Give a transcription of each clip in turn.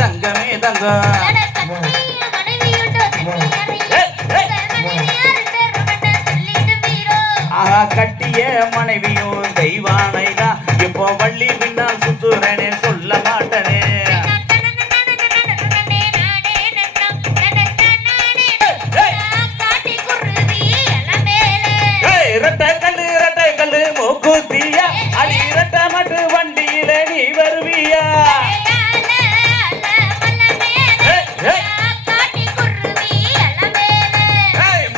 தங்கமே தங்கம் ஆஹா கட்டிய மனைவியும் தெய்வானைதான் இப்போ வள்ளி பின்னால் சுத்துறனே சொல்ல மாட்டனே இரட்டை கல்லு மூக்குத்தியா அடி இரட்ட மட்டு வண்டியில நீ வருவியா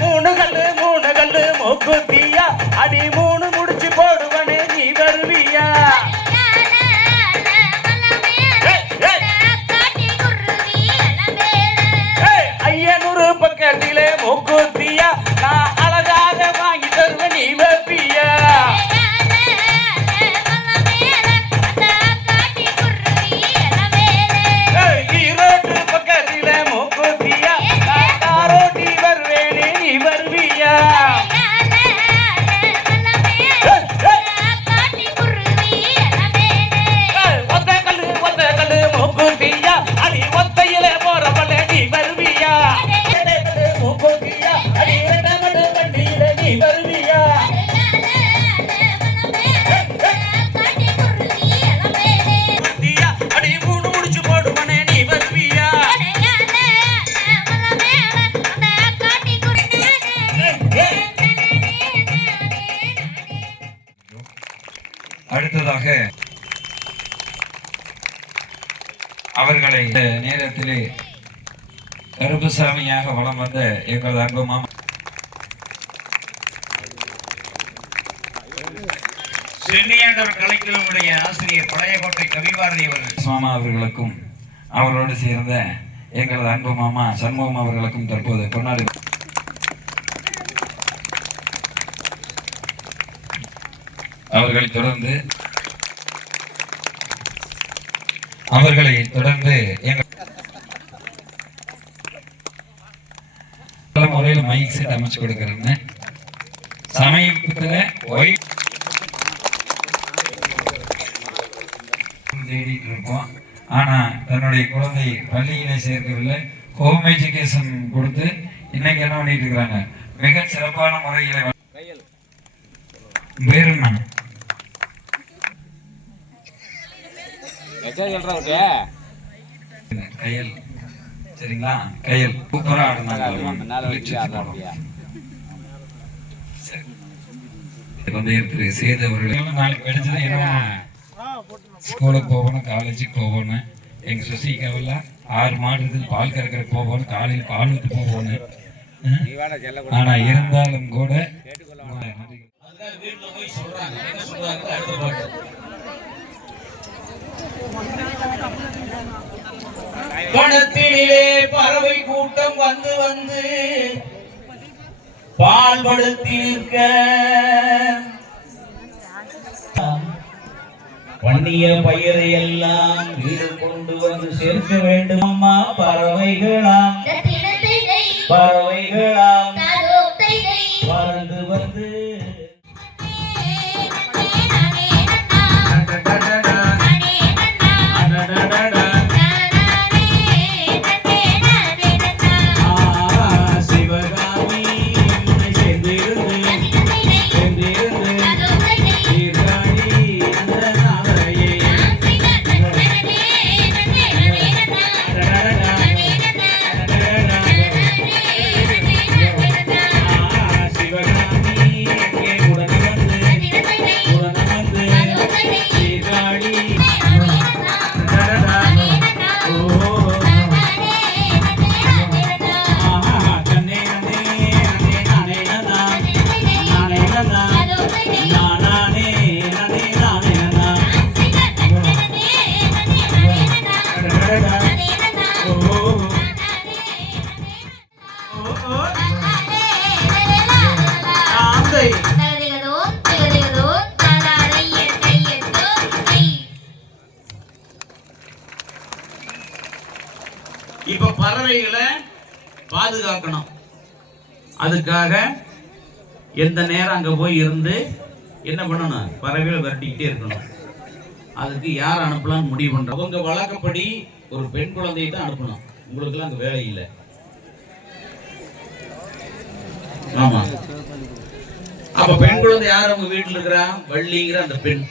மூணு கல்லு மூக்குத்தியா அடி மூணு முடிச்சு போடுவனே நீ வருவியா ஐயனூறு பக்கத்திலே மூக்குத்தியா நான் அழகாக வாங்கி தருவேன் நீ வைப்பியா ஈரோட்டு பக்கத்திலே மூக்குத்தியா நான் காரோட்டி வருவேனே நீ வருவியா ஒத்த கல்லு மூக்குத்தியா அடி ஒத்தையில போறவளே நீ வருவியா மூக்குத்தியா அடி இரட்டை வண்டியில நீ வருவியா அடி மூணு முடிச்சு போடுவனே நீ வருவியா அடுத்ததாக அவர்களை இந்த நேரத்திலே கருப்புசாமியாக வலம் வந்த எங்களது அன்பு மாமா சென்னியாண்டவர் கலைக்குழுவுடைய ஆசிரியர் பழையகோட்டை கவிபாரதி அவர்கள் மாமா அவர்களுக்கும் அவரோடு சேர்ந்த எங்களது அன்பு மாமா சண்முகம் அவர்களுக்கும் தற்போது பொன்னாடி அவர்களை தொடர்ந்து எங்கள் முறையில் மைக் செட் அமைச்சு கொடுக்கறேன்னு சமீபத்தில் தேடிட்டு இருப்போம். ஆனா தன்னுடைய குழந்தை பள்ளியிலே சேர்க்கவில்லை. ஹோம் எஜுகேஷன் கொடுத்து இன்னைக்கு என்ன பண்ணிட்டு இருக்கிறாங்க மிக சிறப்பான முறையில் பேருண்ணா கையல் சரிங்களா கையல் சூப்பரா ஆடுனாங்க சேது அவர்கள் நாளைக்கு படிச்சது என்ன ஸ்கூலுக்கு போகணும் காலேஜுக்கு போகணும் எங்க சுசிக்காவெல்லாம் 6 மாடு இருக்குது பால் கறக்கிறதுக்கு போகணும் காலையில் பால் ஊற்றி போகணும் ஆனா இருந்தாலும் கூட வனத்திலே பறவை கூட்டம் வந்து வந்து பால் படுத்தி நிற்க பண்ணிய பயிரை எல்லாம் வீடு கொண்டு வந்து சேர்க்க வேண்டும் அம்மா பறவைகளாம் பறந்து வந்து இப்ப பறவைகளை பாதுகாக்கணும். அதுக்காக எந்த நேரம் அங்க போய் இருந்து என்ன பண்ணணும், பறவைகளை விரட்டிக்கிட்டே இருக்கணும். அதுக்கு யார் அனுப்பலாம்னு முடிவு பண்றோம். அவங்க வழக்கப்படி ஒரு பெண் குழந்தையை தான் அனுப்பணும். உங்களுக்குலாம் அந்த வேலை இல்லை. ஆமா. அப்ப பெண் குழந்தை யார் அவங்க வீட்டுல இருக்கிறா? வள்ளிங்கிற அந்த பெண்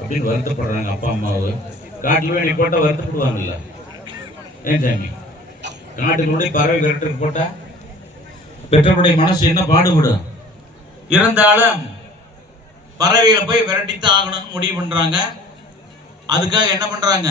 அப்படின்னு வருத்தப்படுறாங்க அப்பா அம்மாவு. காட்டுல வேண்டி போட்டா வருத்தப்படுவாங்கல்ல. ஏன் சாமி, காட்டுக்குள்ளே பறவை விரட்டுக்கு போட்டா பெற்றோருடைய மனசு என்ன பாடுபடும்? இருந்தாலும் பறவைகளை போய் விரட்டித்தான் ஆகணும்னு முடிவு பண்றாங்க. அதுக்காக என்ன பண்றாங்க?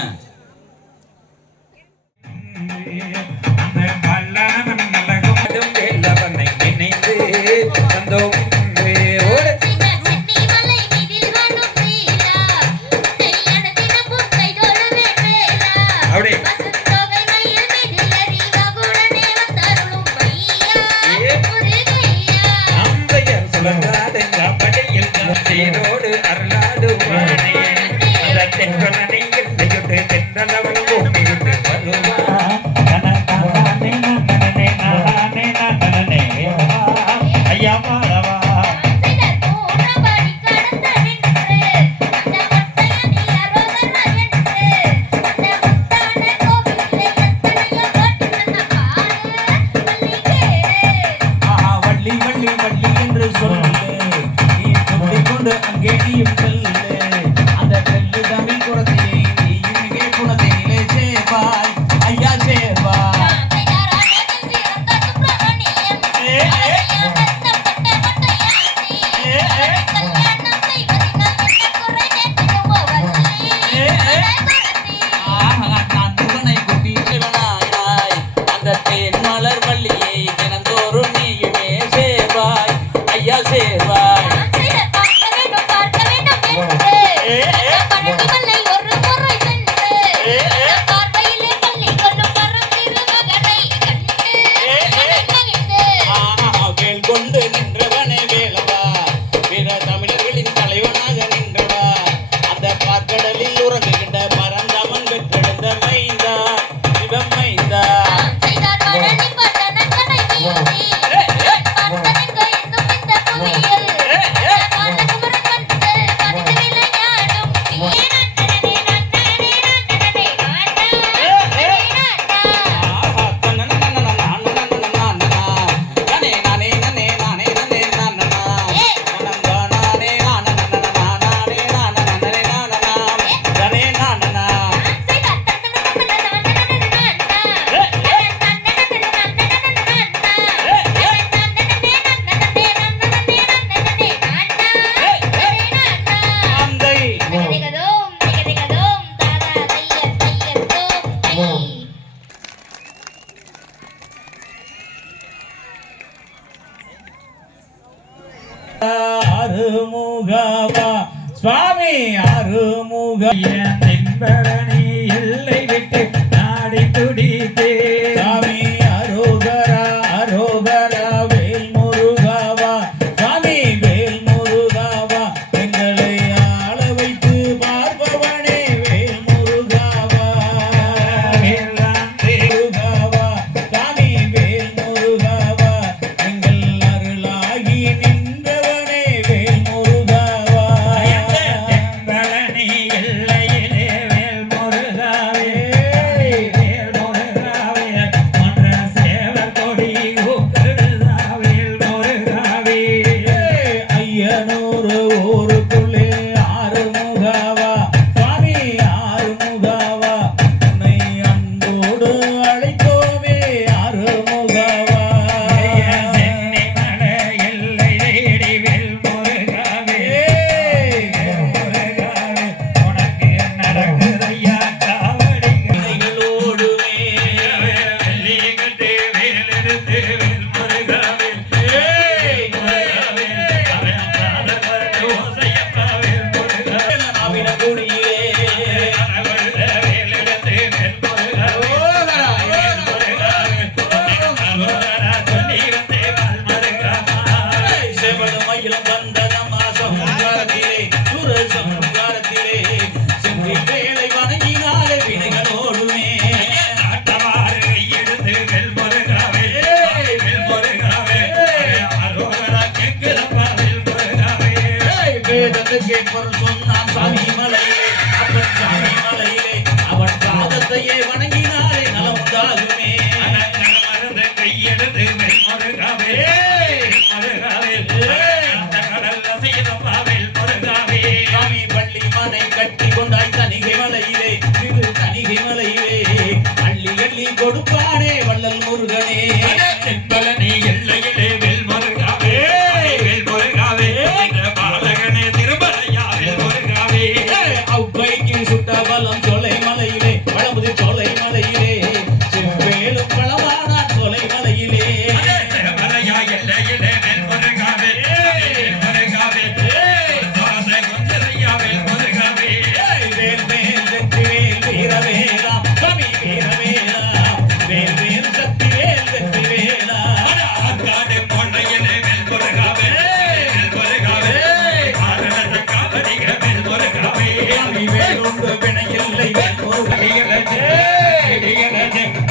அருமுகவா சுவாமி அருமுக தென்பழனி எல்லை விட்டு நாடி துடித்தே சாமி அரோகரா அரோகரா வேல் முருகாவா சாமி வேல் முருகாவா எங்களை ஆள வைத்து பார்ப்பவனே வேல் முருகாவா முருகாவா சாமி வேல் முருகாவா எங்கள் அருளாகி நின்றவனே வேல் முருகாவா தென்பழனி எல்லையிலே வேல் கொடுப்பானே வள்ளல் முருகனே தென்பலனி எல்லையிலே வேல் முருகாவே வேல் முருகாவே பாலகனே திருமலையா வேல் முருகாவே அவ்வைக்கு சுட்ட பலம் சோலை மலையிலே வளமுதி சோலை மலையிலே செவ்வேலும் பலமானான் சோலை மலையிலே மலையா எல்லையிலே வேல் முருகாவே வேல் முருகாவே தோசை கொஞ்சரையா வேல் முருகாவே வேல் மேல் வெற்றி வேல் வீரவேலா கவி வீரவேலா வேல் மேல் சக்தி வேல் வெற்றி வேலா ஆற்காடு பொன்னையிலே வேல் முருகாவே வேல் முருகாவே ஆரண காவடிக வேல் முருகாவே கவி வேல் உண்டு வினையில்லை வேல் முருகனே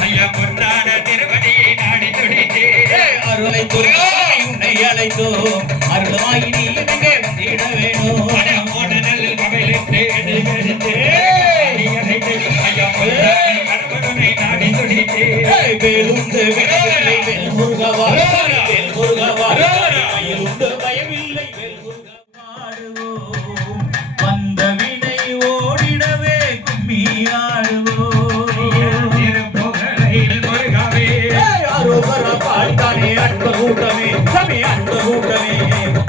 ஐயா பொன்னான திருவடியை நாடி துடித்தே அருளை துறையாய் உன்னை அழைத்தோம் அருளாய் நீ எங்கே வந்திட வேணும் ஓடனல் கவிழ்ந்து எடுத்து ஐயா பொன்னான கணவனை நாடி துடித்தே வேலுண்டு வினையில்லை வேல் முருகவா வேல் முருகவா மயிலுண்டு பயமில்லை வேல் முருகா பாடுவோம் வந்த வினை ஓடிடவே கும்மி ஆடுவோம் திருப்புகழை முருகாவே அரோகரா பாடித்தானே அன்ப கூட்டமே சமய அன்ப கூட்டமே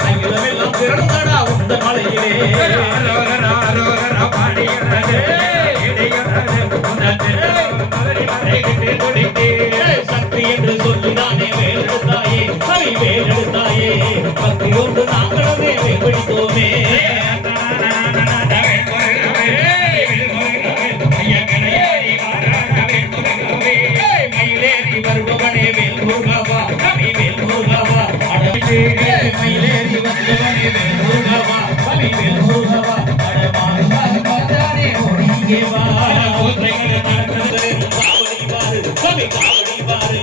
அகிலமெல்லாம் திரளுதடா உந்த மலையிலே அரோகரா அரோகரா பாடியறதே இடையறதே சக்தி என்று சொல்லிதானே வேல் எடுத்தாயே கவி வேல் எடுத்தாயே பக்தி கொண்டு நாங்களே வேல் பிடித்தோமே மயிலேறி வருபவனே வேல் முருகவா கவி வேல் முருகவா மயிலேறி வந்தவனே வேல் முருகவா கவி வேல் முருகவா அடமானே ஓடிங்கே வா காவடி பாரு கவி காவடி பாரு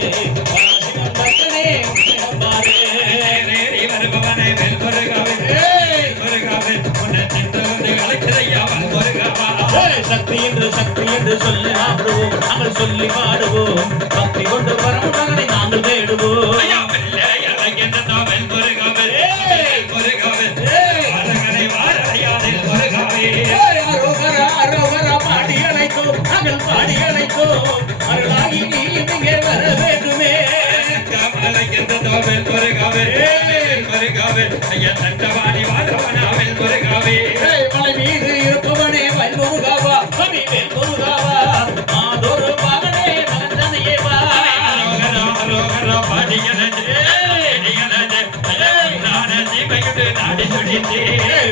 பக்தனே பாரு சக்தி என்று சொல்லி ஆடுவோம் நாங்கள் சொல்லி பாடுவோம் பக்தி கொண்டு பரமகனை நாங்கள் தேடுவோம் பாடி அழைத்தோம் நாங்கள் பாடி அழைத்தோம் அருளாகி நீ இங்கே வர வேண்டுமே மலை மீது இருப்பவனே வல் முருகாவா கவி வேல் முருகாவா மாதொரு மகனே மகந்தனையே வா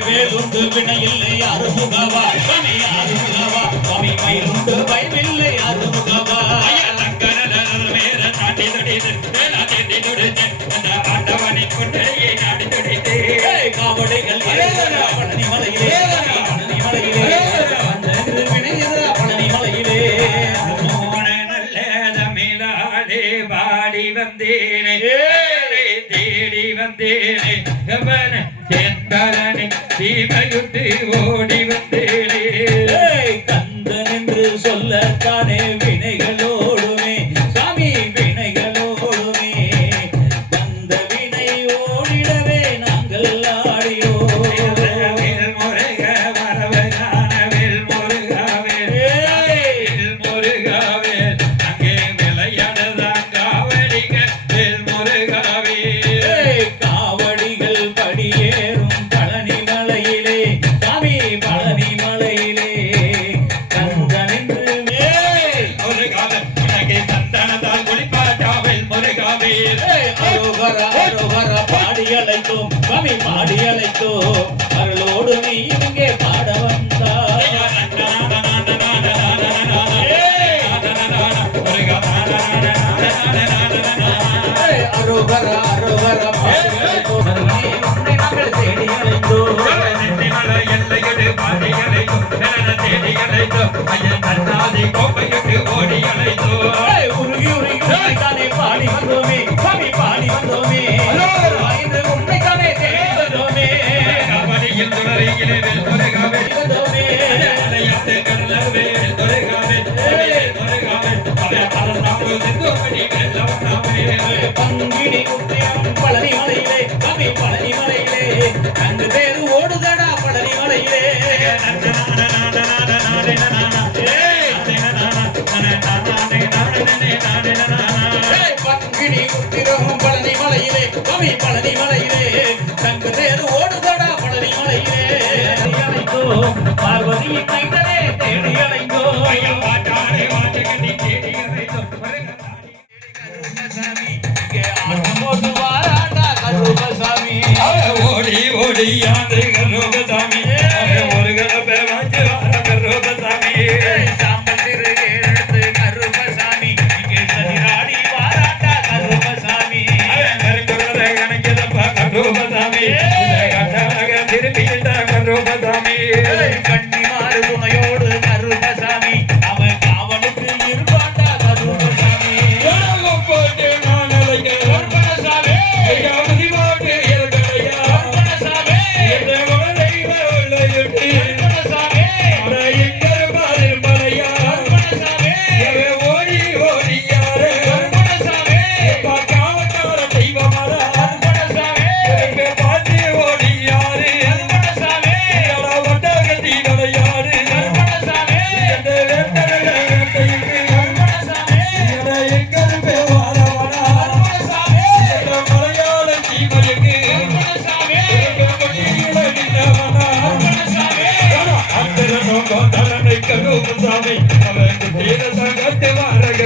வேலுண்டு வினையில்லை அருமுகவா கவி அருமுகவா கவி மயிலுண்டு பயமில்லை அருமுகவா காவடைகள் பழனி மலையிலே பழனி மலையிலே வினையிற பழனி மலையிலே பாடி வந்தேனே தேடி வந்தேனே என்பரனை தீமையுட்டு ஓடி வந்தேனே கந்தன் என்று சொல்லத்தானே வினைகளோடுமே சாமி வினைகளோடுமே வந்த வினை ஓடிடவே நாங்கள் ஆடியோம் முருக வரவகான வேல் முருகாவே வேல் முருகாவே அங்கே விளையாடுதான் காவடிக வேல் முருகாவே காவடிகள் படியேறும் பழனி மலையிலே சாமி பழனி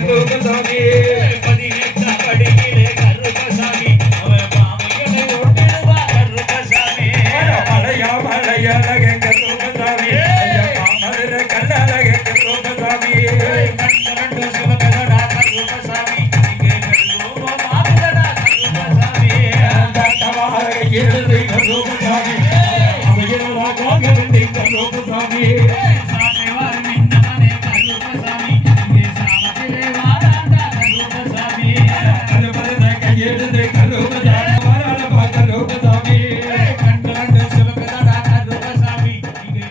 கருப்பசாமி பதினெட்டாம் படியிலே கருப்பசாமி அவன் பாமைகளை ஓட்டிடுவா கருப்பசாமி மலையா மலையழக கருப்பசாமி ஐயா மாமதுர கல்லழக கருப்பசாமி கண்டரண்டு சிவகதடா கருப்பசாமி இங்கே கடுகோப மாமுதடா கருப்பசாமி தட்டவாக எழுது கருப்பசாமி அவையலா காகவண்டி கருப்பசாமி சாமேவார் மின்னமனே கருப்பசாமி இங்கே சாமத்திலே வாராண்டா கருப்பசாமி கருப்பத கையெழுது கருப்பசாமி வரலபா கருப்பசாமி கண்டரண்டு சிவகதடா கருப்பசாமி இங்கே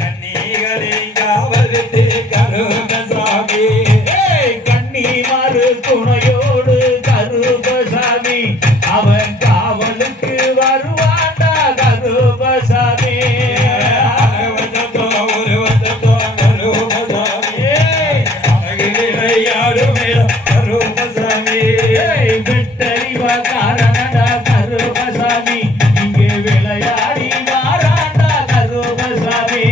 கன்னிகளை காவலிட்டு கருப்பசாமி கன்னிமாறு துணையோடு கருப்பசாமி அவன் காவலுக்கு வருவாண்டா கருப்பசாமி அறுபத்தோ ஒரு வந்தோ கருப்பசாமி அழகிலே யாருமே கருப்பசாமி வெட்டறிவ காரணடா கருப்பசாமி இங்கே விளையாடி வாராண்டா கருப்பசாமி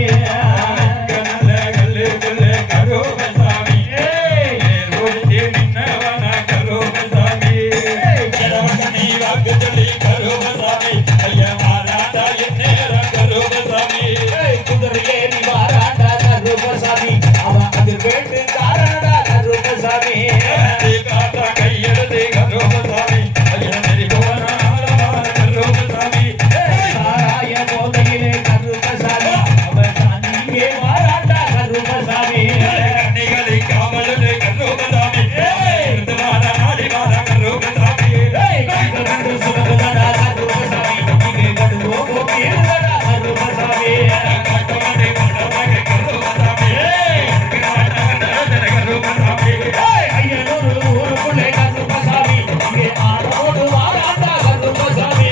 கனல கல்லு கல்லு கருப்பசாமி நேர்வொழித்து நின்னவன கருப்பசாமி கடவனி வாக்கு சொல்லி கருப்பசாமி ஐயா மாறாடா என்னேர கருப்பசாமி குதிரை ஏறி வாராண்டா கருப்பசாமி அவன் அதிர் வேட்டு காரணடா கருப்பசாமி காத்தா கையெழுது கருப்பசாமி ஐயா நெறி போனால கருப்பசாமி சாராய போதையிலே கருப்பசாமி அவன் சாமியே வாராண்டா கருப்பசாமி கண்ணிகளை காவலு கருப்பசாமி இருந்தவான ஆடிவார கருப்பசாமி கண்டு சுமந்தடா கருப்பசாமி இங்கே கடுகோபோ கீழ்தடா கருப்பசாமி காட்டவனே காட்டவனே கருப்பசாமி கருப்பசாமி ஐயனூர் ஊருக்குள்ளே கருப்பசாமி இங்கே ஆரோடு வாராண்டா கருப்பசாமி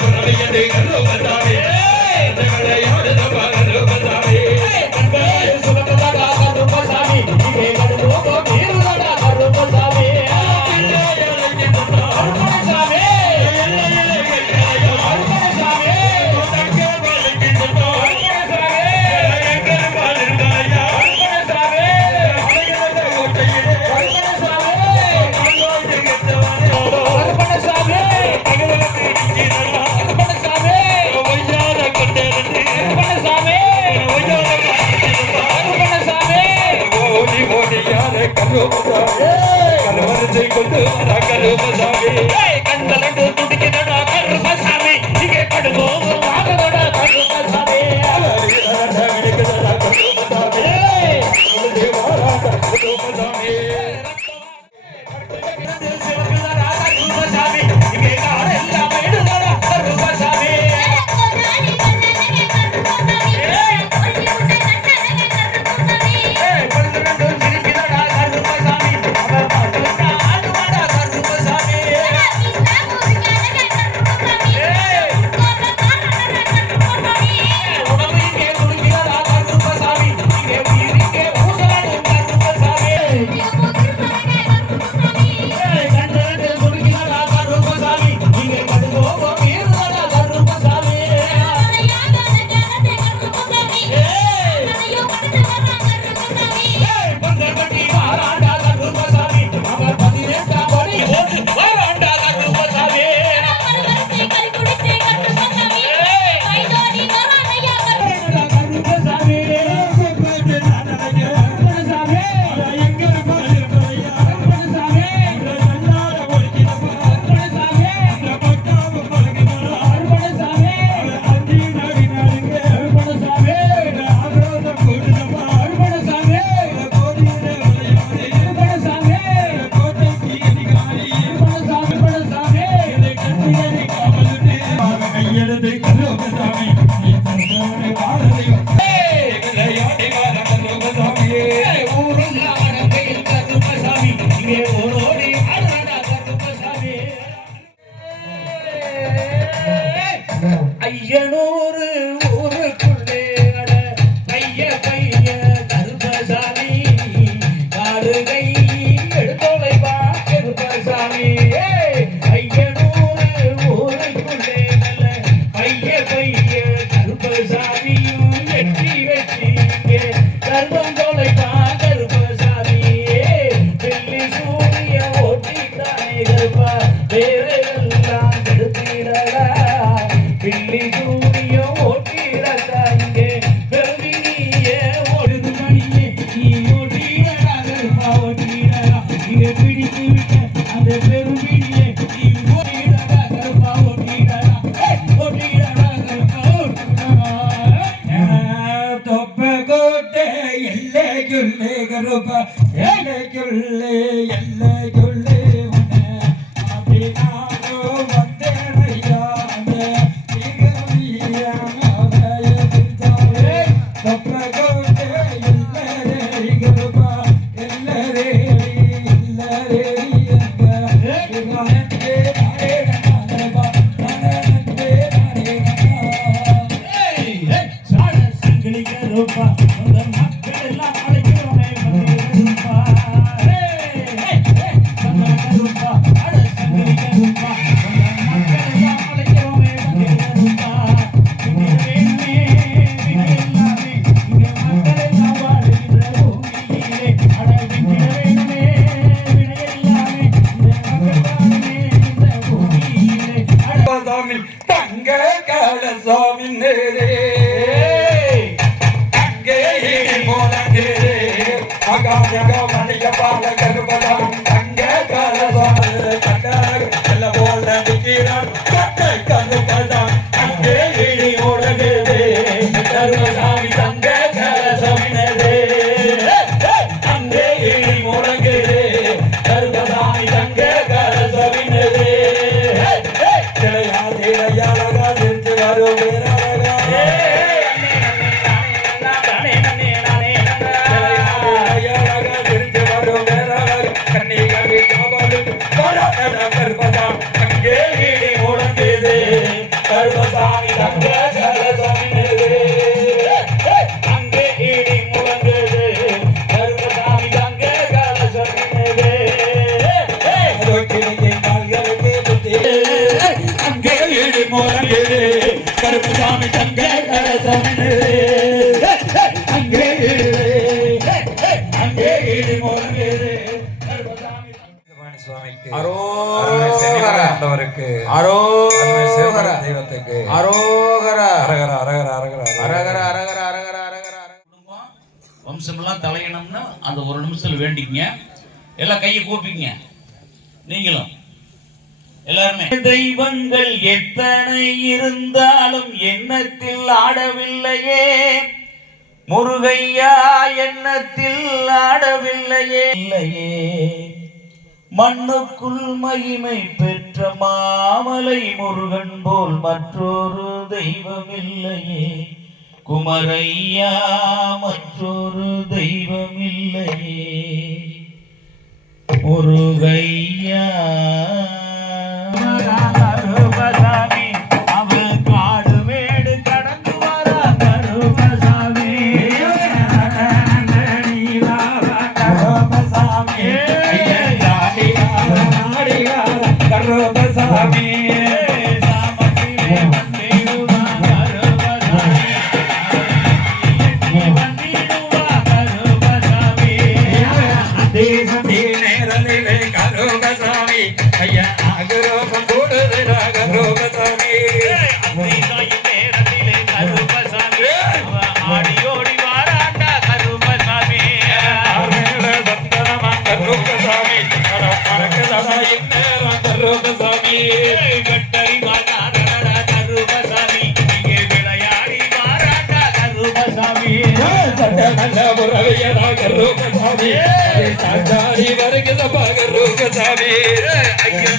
புறவையது கருப்பசாமி கருப்பசாமி கண்களே சுமந்தடா கருப்பசாமி இங்கே கடுகோபோ கீழ்தடா கருப்பசாமி கருப்பசாமி ஓடி ஓடி யாரை கருப்பசாமி கருவரத்தை கொண்டு வர கருப்பசாமி கண்களண்டு துடிக்கிறடா கருப்பசாமி இங்கே கடுகோபோ வாகனடா கருப்பசாமி கருப்பசாமி இங்கே காரெல்லாம் எடுங்கடா கருப்பசாமி பல்லுண்டு சிரிக்கிறடா கருப்பசாமி அவன் பாட்டுக்கு ஆடுவாடா கருப்பசாமி எல்லைக்குள்ளே கருப்பா எல்லைக்குள்ளே எல்லைக்குள்ளே உன்னை அப்படி நானும் வந்தேன் ஐயா தங்க கலசாமி நேரே அங்கே மோனங்கரே அகாஜக மணிய பால கருபதாம் தங்க கலசாமி கட்டர எல்ல போல நிக்கிறான் கட்ட கருபதாம் அங்கே மோனங்கரே கருபதாமி தங்க கலசாமி நேரே அங்கே மோனங்கரே கருபதாமி தங்க கலசாமி நேரே கருப்புசாமி தங்க கலசாமி அங்கே அங்கே மோனங்கரே கருப்புசாமி சுவாமிக்கு ஆண்டவருக்கு அரோகர தெய்வத்துக்கு அரோகர அரகர அரகர அரகர அரகர அரகர அரகர அரகர குடும்பம் வம்சமெல்லாம் தலையணும்னா அந்த ஒரு நிமிஷத்துல வேண்டிக்கங்க. எல்லாம் கையை கூப்பிங்க. நீங்களும் எல்லாருமே. தெய்வங்கள் எத்தனை இருந்தாலும் எண்ணத்தில் ஆடவில்லையே முருகையா, எண்ணத்தில் ஆடவில்லையே இல்லையே. மண்ணுக்குள் மகிமை பெற்ற மாமலை முருகன் போல் மற்றொரு தெய்வம் இல்லையே குமரையா, மற்றொரு தெய்வம் இல்லையே முருகையா. கருப்பசாமி அவன் காடு மேடு கடந்து வரா கருப்பசாமி கருப்பசாமி கருப்பசாமி கருப்பசாமி ஐயா அகரோகம் போடுகிற கருப்பசாமி கருப்பசாமி ஆடி ஓடி வாராண்டா கருப்பசாமி சந்தனமா கருப்பசாமி கருப்பசாமி வெட்டரி கருப்பசாமி இங்கே விளையாடி வாராண்டா கருப்பசாமி நல்ல உறவையடா கருப்பசாமி சாச்சாரி வருகிறப்பா கருப்பசாமி ஐயா